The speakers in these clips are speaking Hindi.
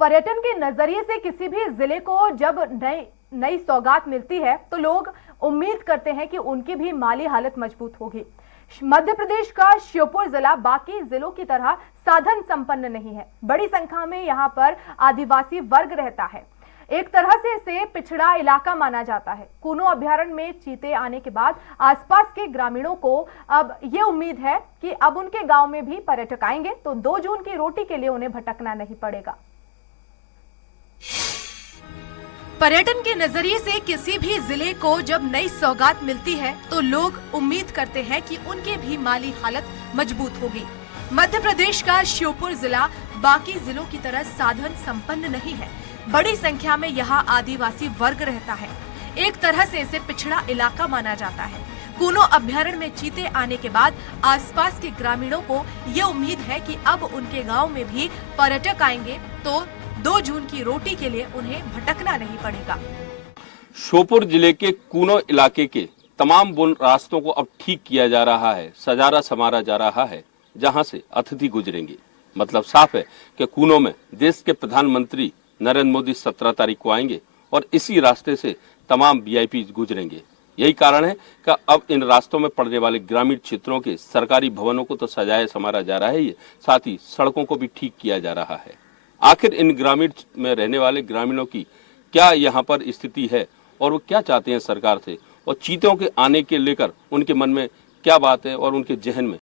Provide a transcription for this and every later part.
पर्यटन के नजरिए से किसी भी जिले को जब नई सौगात मिलती है तो लोग उम्मीद करते हैं कि उनकी भी माली हालत मजबूत होगी। मध्य प्रदेश का श्योपुर जिला बाकी जिलों की तरह साधन संपन्न नहीं है। बड़ी संख्या में यहाँ पर आदिवासी वर्ग रहता है। एक तरह से इसे पिछड़ा इलाका माना जाता है। कूनो अभयारण्य में चीते आने के बाद आसपास के ग्रामीणों को अब ये उम्मीद है कि अब उनके गांव में भी पर्यटक आएंगे तो 2 जून की रोटी के लिए उन्हें भटकना नहीं पड़ेगा। पर्यटन के नजरिए से किसी भी जिले को जब नई सौगात मिलती है तो लोग उम्मीद करते हैं कि उनकी भी माली हालत मजबूत होगी। मध्य प्रदेश का श्योपुर जिला बाकी जिलों की तरह साधन संपन्न नहीं है। बड़ी संख्या में यहाँ आदिवासी वर्ग रहता है। एक तरह से इसे पिछड़ा इलाका माना जाता है। कूनो अभयारण्य में चीते आने के बाद आसपास के ग्रामीणों को ये उम्मीद है कि अब उनके गांव में भी पर्यटक आएंगे तो 2 जून की रोटी के लिए उन्हें भटकना नहीं पड़ेगा। श्योपुर जिले के कूनो इलाके के तमाम वन रास्तों को अब ठीक किया जा रहा है, सजारा संवारा जा रहा है, जहां से अतिथि गुजरेंगे। मतलब साफ है कि कूनो में देश के प्रधानमंत्री नरेंद्र मोदी 17 तारीख को आएंगे और इसी रास्ते से तमाम वीआईपी गुजरेंगे। यही कारण है कि अब इन रास्तों में पड़ने वाले ग्रामीण क्षेत्रों के सरकारी भवनों को तो सजाया संवारा जा रहा है, साथ ही सड़कों को भी ठीक किया जा रहा है। आखिर इन ग्रामीण में रहने वाले ग्रामीणों की क्या यहाँ पर स्थिति है और वो क्या चाहते हैं सरकार से, और चीतों के आने के लेकर उनके मन में क्या बात है और उनके जहन में।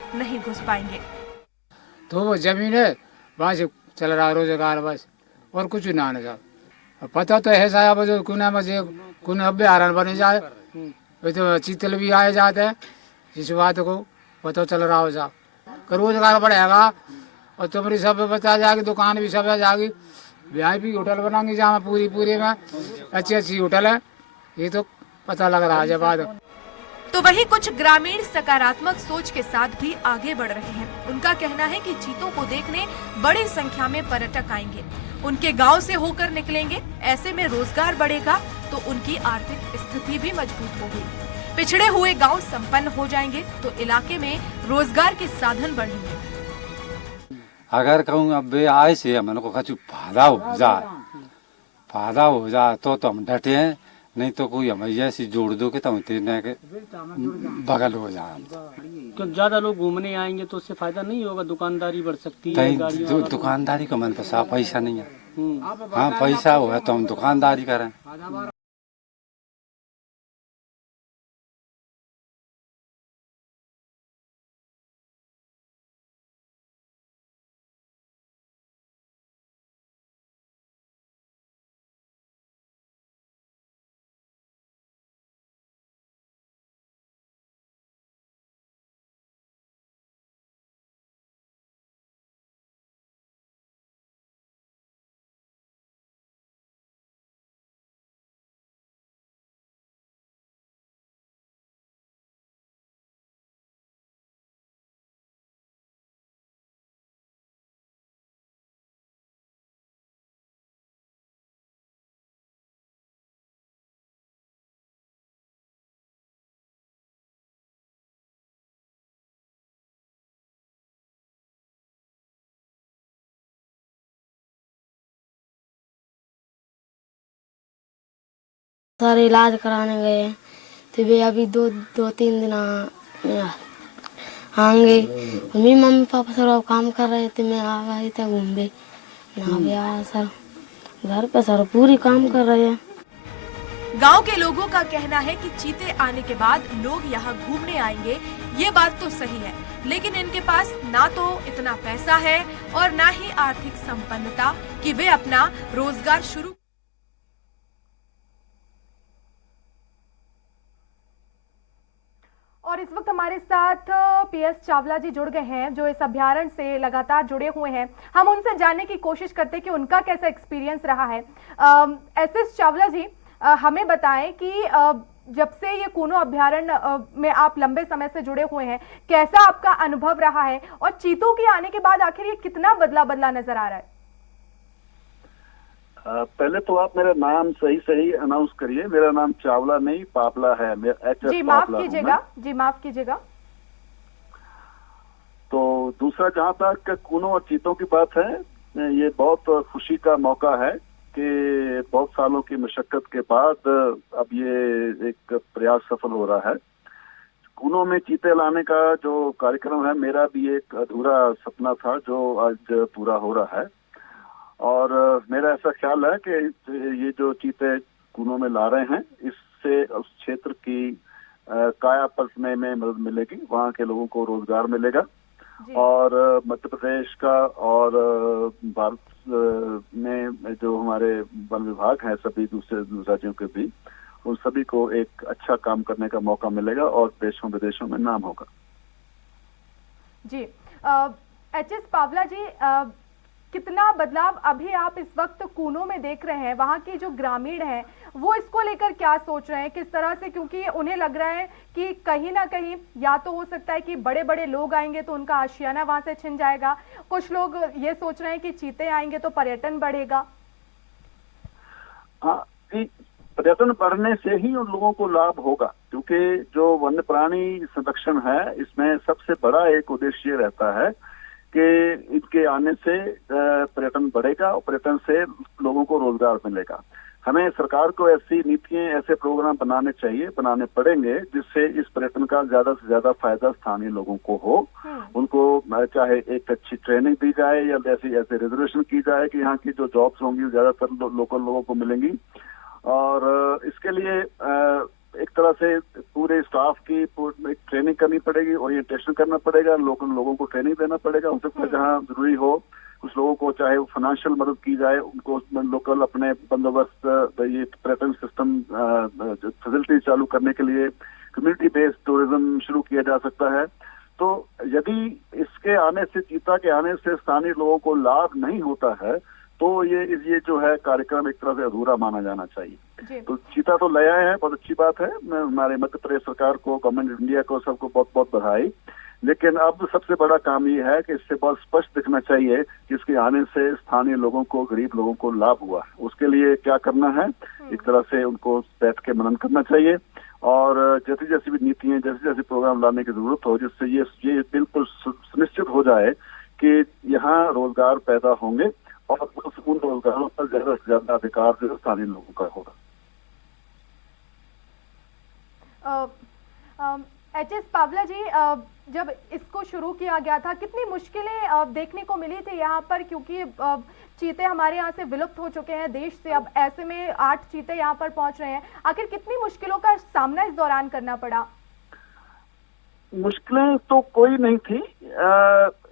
नहीं घुस पाएंगे तो वो जमीन है वहाँ से चल रहा रोजगार बस, और कुछ ना ना पता तो है साहब जो कुना में कुना अभ्यारण्य बने जाए तो चीतल भी आए जाते हैं। इस बात को पता चल रहा हो साहब रोजगार बढ़ेगा और तुम्हारी सब बचा जाएगी, दुकान भी सब जाएगी। वीआईपी होटल बनाएंगे जहाँ पूरी में अच्छी होटल है, ये तो पता लग रहा है बाद। तो वहीं कुछ ग्रामीण सकारात्मक सोच के साथ भी आगे बढ़ रहे हैं। उनका कहना है कि चीतों को देखने बड़ी संख्या में पर्यटक आएंगे, उनके गांव से होकर निकलेंगे। ऐसे में रोजगार बढ़ेगा तो उनकी आर्थिक स्थिति भी मजबूत होगी। पिछड़े हुए गांव संपन्न हो जाएंगे तो इलाके में रोजगार के साधन बढ़ेंगे। अगर कहूँ अब आए से हमने को कुछ फायदा हो जाए तो हम डटे हैं, नहीं तो कोई हमें ऐसी जोड़ दो कि तुम तेरे के बगल हो जाए। क्योंकि ज्यादा लोग घूमने आएंगे तो उससे फायदा नहीं होगा, दुकानदारी बढ़ सकती है। दुकानदारी का मन तो साफ पैसा नहीं है। हाँ पैसा हो तो हम दुकानदारी करें। सारे इलाज कराने गए तो वे अभी दो 3 दिन आएंगे। मेरी मम्मी पापा सर काम कर रहे थे, मैं आ गई था घूम भी ना सर घर पे सर पूरी काम कर रहे हैं। गांव के लोगों का कहना है कि चीते आने के बाद लोग यहाँ घूमने आएंगे, ये बात तो सही है, लेकिन इनके पास ना तो इतना पैसा है और ना ही आर्थिक संपन्नता कि वे अपना रोजगार शुरू। और इस वक्त हमारे साथ पीएस चावला जी जुड़ गए हैं, जो इस अभ्यारण्य से लगातार जुड़े हुए हैं। हम उनसे जानने की कोशिश करते हैं कि उनका कैसा एक्सपीरियंस रहा है। एसएस चावला जी, हमें बताएं कि जब से ये कूनो अभ्यारण्य में आप लंबे समय से जुड़े हुए हैं, कैसा आपका अनुभव रहा है और चीतों के आने के बाद आखिर ये कितना बदला नजर आ रहा है? पहले तो आप मेरा नाम सही अनाउंस करिए। मेरा नाम चावला नहीं पावला है। जी माफ कीजिएगा। तो दूसरा, जहाँ तक कूनो और चीतों की बात है, ये बहुत खुशी का मौका है कि बहुत सालों की मशक्कत के बाद अब ये एक प्रयास सफल हो रहा है। कूनो में चीते लाने का जो कार्यक्रम है, मेरा भी एक अधूरा सपना था जो आज पूरा हो रहा है। और मेरा ऐसा ख्याल है कि ये जो चीते कूनो में ला रहे हैं, इससे उस क्षेत्र की काया पलटने में मदद मिलेगी, वहाँ के लोगों को रोजगार मिलेगा और मध्य प्रदेश का और भारत में जो हमारे वन विभाग हैं सभी दूसरे राज्यों के भी, उन सभी को एक अच्छा काम करने का मौका मिलेगा और देशों विदेशों में नाम होगा। जी एचएस पावला जी, कितना बदलाव अभी आप इस वक्त कूनो में देख रहे हैं? वहाँ के जो ग्रामीण हैं वो इसको लेकर क्या सोच रहे हैं, किस तरह से? क्योंकि उन्हें लग रहा है कि कहीं ना कहीं या तो हो सकता है कि बड़े बड़े लोग आएंगे तो उनका आशियाना वहां से छिन जाएगा, कुछ लोग ये सोच रहे हैं कि चीते आएंगे तो पर्यटन बढ़ेगा। हाँ, पर्यटन बढ़ने से ही उन लोगों को लाभ होगा, क्योंकि जो वन्य प्राणी संरक्षण है इसमें सबसे बड़ा एक उद्देश्य रहता है कि इनके आने से पर्यटन बढ़ेगा और पर्यटन से लोगों को रोजगार मिलेगा। हमें सरकार को ऐसी नीतियां, ऐसे प्रोग्राम बनाने पड़ेंगे जिससे इस पर्यटन का ज्यादा से ज्यादा फायदा स्थानीय लोगों को हो। उनको चाहे एक अच्छी ट्रेनिंग दी जाए या ऐसे रिजर्वेशन की जाए कि यहाँ की जो जॉब्स होंगी ज्यादातर लोकल लोगों को मिलेंगी। और इसके लिए एक तरह से पूरे स्टाफ की ट्रेनिंग करनी पड़ेगी, ओरिएंटेशन करना पड़ेगा, लोगों को ट्रेनिंग देना पड़ेगा। हो सकता है जहाँ जरूरी हो कुछ लोगों को चाहे फाइनेंशियल मदद की जाए, उनको लोकल अपने बंदोबस्त, ये पर्यटन सिस्टम फैसिलिटी चालू करने के लिए कम्युनिटी बेस्ड टूरिज्म शुरू किया जा सकता है। तो यदि इसके आने से, चीता के आने से स्थानीय लोगों को लाभ नहीं होता है तो ये जो है कार्यक्रम एक तरह से अधूरा माना जाना चाहिए। तो चीता तो ले आए हैं, बहुत अच्छी बात है। मैं हमारे मध्य प्रदेश सरकार को, गवर्नमेंट ऑफ इंडिया को, सबको बहुत बहुत बधाई। लेकिन अब सबसे बड़ा काम ये है कि इससे बहुत स्पष्ट दिखना चाहिए कि इसके आने से स्थानीय लोगों को, गरीब लोगों को लाभ हुआ। उसके लिए क्या करना है, एक तरह से उनको बैठ के मनन करना चाहिए और जैसी जैसी भी नीतियां, जैसे जैसे प्रोग्राम लाने की जरूरत हो, जिससे ये बिल्कुल सुनिश्चित हो जाए कि यहाँ रोजगार पैदा होंगे और उन रोजगारों पर ज्यादा से ज्यादा अधिकार जो स्थानीय लोगों का होगा। एचएस पावला जी, जब इसको शुरू किया गया था कितनी मुश्किलें देखने को मिली थी यहाँ पर, क्योंकि चीते हमारे यहाँ से विलुप्त हो चुके हैं देश से। अब ऐसे में 8 चीते यहाँ पर पहुंच रहे हैं, आखिर कितनी मुश्किलों का सामना इस दौरान करना पड़ा? मुश्किलें तो कोई नहीं थी।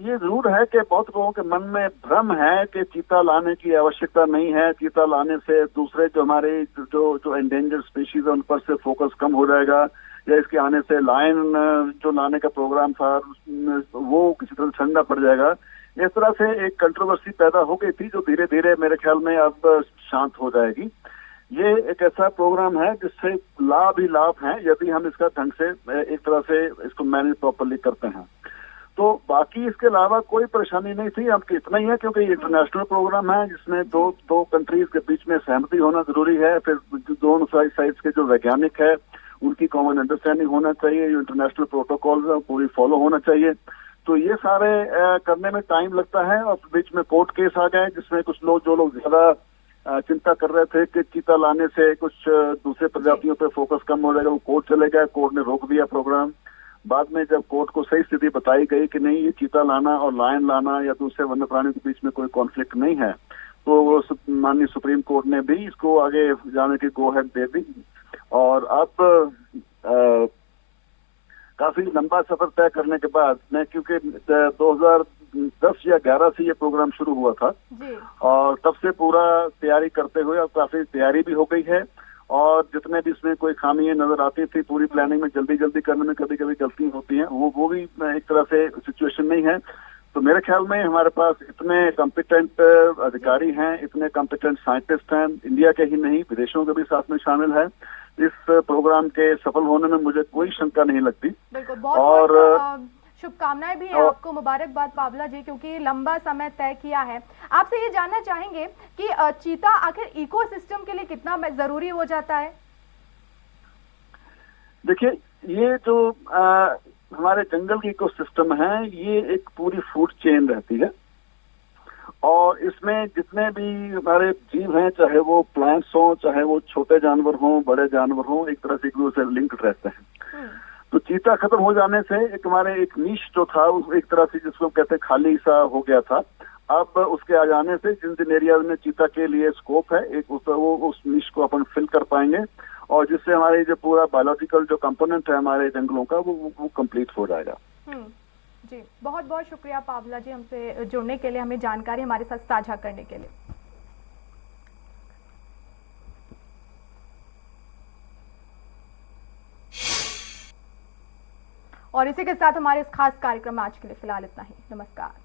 ये जरूर है कि बहुत लोगों के मन में भ्रम है कि चीता लाने की आवश्यकता नहीं है, चीता लाने से दूसरे जो हमारे जो एंडेंजर्ड स्पीशीज है उन पर से फोकस कम हो जाएगा, या इसके आने से लायन जो लाने का प्रोग्राम था वो किसी तरह ठंडा पड़ जाएगा। इस तरह से एक कंट्रोवर्सी पैदा हो गई थी जो धीरे धीरे मेरे ख्याल में अब शांत हो जाएगी। ये एक ऐसा प्रोग्राम है जिससे लाभ ही लाभ है यदि हम इसका ढंग से एक तरह से इसको मैनेज प्रॉपरली करते हैं। तो बाकी इसके अलावा कोई परेशानी नहीं थी। अब इतना ही है क्योंकि ये इंटरनेशनल प्रोग्राम है जिसमें दो कंट्रीज के बीच में सहमति होना जरूरी है। फिर दोनों साइड्स के जो वैज्ञानिक है उनकी कॉमन अंडरस्टैंडिंग होना चाहिए, जो इंटरनेशनल प्रोटोकॉल्स है पूरी फॉलो होना चाहिए। तो ये सारे करने में टाइम लगता है और बीच में कोर्ट केस आ गए जिसमें कुछ लोग, जो लोग ज्यादा चिंता कर रहे थे कि चीता लाने से कुछ दूसरे प्रजातियों पे फोकस कम हो जाएगा, वो कोर्ट चले गए, कोर्ट ने रोक दिया प्रोग्राम। बाद में जब कोर्ट को सही स्थिति बताई गई कि नहीं, ये चीता लाना और लायन लाना या दूसरे वन्य प्राणियों के बीच में कोई कॉन्फ्लिक्ट नहीं है, तो वो माननीय सुप्रीम कोर्ट ने भी इसको आगे जाने की गो अहेड दे दी। और अब काफी लंबा सफर तय करने के बाद मैं, क्योंकि 2010 या 11 से ये प्रोग्राम शुरू हुआ था जी। और तब से पूरा तैयारी करते हुए अब काफी तैयारी भी हो गई है। और जितने भी इसमें कोई खामियां नजर आती थी, पूरी प्लानिंग में जल्दी करने में कभी कभी गलती होती है, वो भी एक तरह से सिचुएशन नहीं है। तो मेरे ख्याल में हमारे पास इतने कॉम्पिटेंट अधिकारी हैं, इतने कॉम्पिटेंट साइंटिस्ट हैं, इंडिया के ही नहीं विदेशों के भी साथ में शामिल है। इस प्रोग्राम के सफल होने में मुझे कोई शंका नहीं लगती। बिल्कुल, बहुत शुभकामनाएं भी हैं आपको, मुबारकबाद पावला जी, क्योंकि लंबा समय तय किया है। आपसे ये जानना चाहेंगे कि चीता आखिर इकोसिस्टम के लिए कितना जरूरी हो जाता है? देखिए, ये जो हमारे जंगल की इकोसिस्टम है, ये एक पूरी फूड चेन रहती है और इसमें जितने भी हमारे जीव हैं, चाहे वो प्लांट्स हों, चाहे वो छोटे जानवर हों, बड़े जानवर हों, एक तरह से एक दूसरे से लिंक्ड रहते हैं। तो चीता खत्म हो जाने से एक नीश जो था, उस एक तरह से जिसको कहते हैं खाली सा हो गया था। अब उसके आ जाने से जिन जिन एरिया में चीता के लिए स्कोप है, उस नीश को अपन फिल कर पाएंगे और जिससे हमारे जो पूरा बायोलॉजिकल जो कंपोनेंट है हमारे जंगलों का वो कंप्लीट हो जाएगा। जी, बहुत बहुत शुक्रिया पावला जी, हमसे जुड़ने के लिए, हमें जानकारी हमारे साथ साझा करने के लिए। और इसी के साथ हमारे इस खास कार्यक्रम में आज के लिए फिलहाल इतना ही। नमस्कार।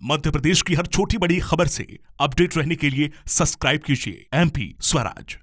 मध्य प्रदेश की हर छोटी बड़ी खबर से अपडेट रहने के लिए सब्सक्राइब कीजिए MP स्वराज।